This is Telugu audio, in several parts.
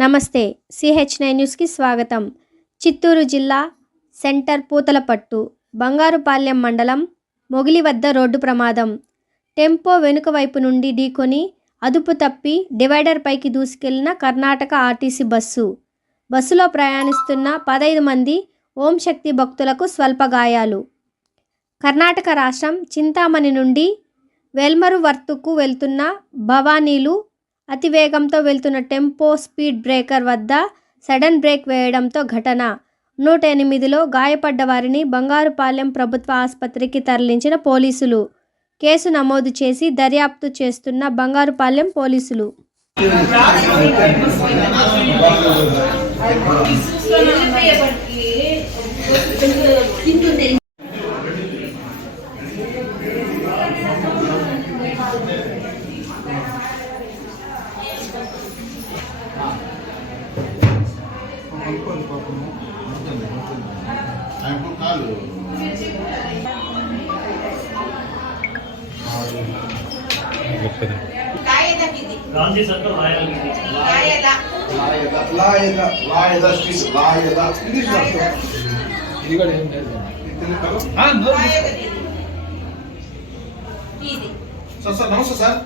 నమస్తే సిహెచ్ నైన్ న్యూస్కి స్వాగతం. చిత్తూరు జిల్లా సెంటర్ పూతలపట్టు బంగారుపాలెం మండలం మొగిలి వద్ద రోడ్డు ప్రమాదం. టెంపో వెనుక వైపు నుండి ఢీకొని అదుపు తప్పి డివైడర్ పైకి దూసుకెళ్ళిన కర్ణాటక ఆర్టీసీ బస్సు. బస్సులో ప్రయాణిస్తున్న పదైదు మంది ఓం శక్తి భక్తులకు స్వల్ప గాయాలు. కర్ణాటక రాష్ట్రం చింతామణి నుండి వెల్మరు వర్తుకు వెళ్తున్న భవానీలు అతివేగంతో వెళ్తున్న టెంపో స్పీడ్ బ్రేకర్ వద్ద సడన్ బ్రేక్ వేయడంతో ఘటన. నూట ఎనిమిదిలో గాయపడ్డ వారిని బంగారుపాలెం ప్రభుత్వ ఆసుపత్రికి తరలించిన పోలీసులు. కేసు నమోదు చేసి దర్యాప్తు చేస్తున్న బంగారుపాలెం పోలీసులు. ఆయనకు కాలు గాంధీ సర్కిల్ రాయల్ లాయద లాయద లాయద. స్ట్రీట్ లాయద ఇంగ్లీష్ ఇది కూడా ఏం లేదు. సార్ సార్ నమస్తే సార్.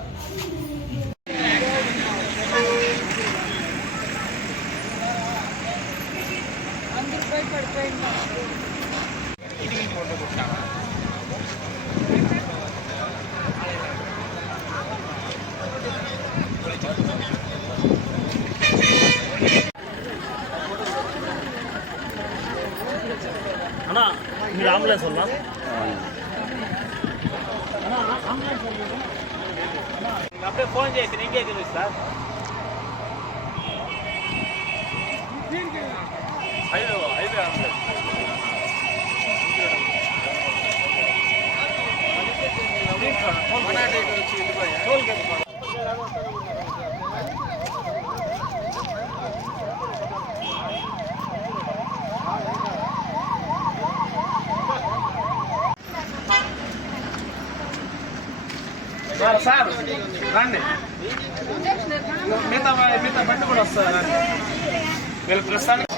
అన్నా మీరు అంబులెన్స్ వల్ల అప్పుడే ఫోన్ చేసి ఇంకే తెలుసు సార్ సార్ సార్ రండి. మిగతా మిగతా బండి కూడా వస్తుంది రండి. వీళ్ళు ప్రస్తుతానికి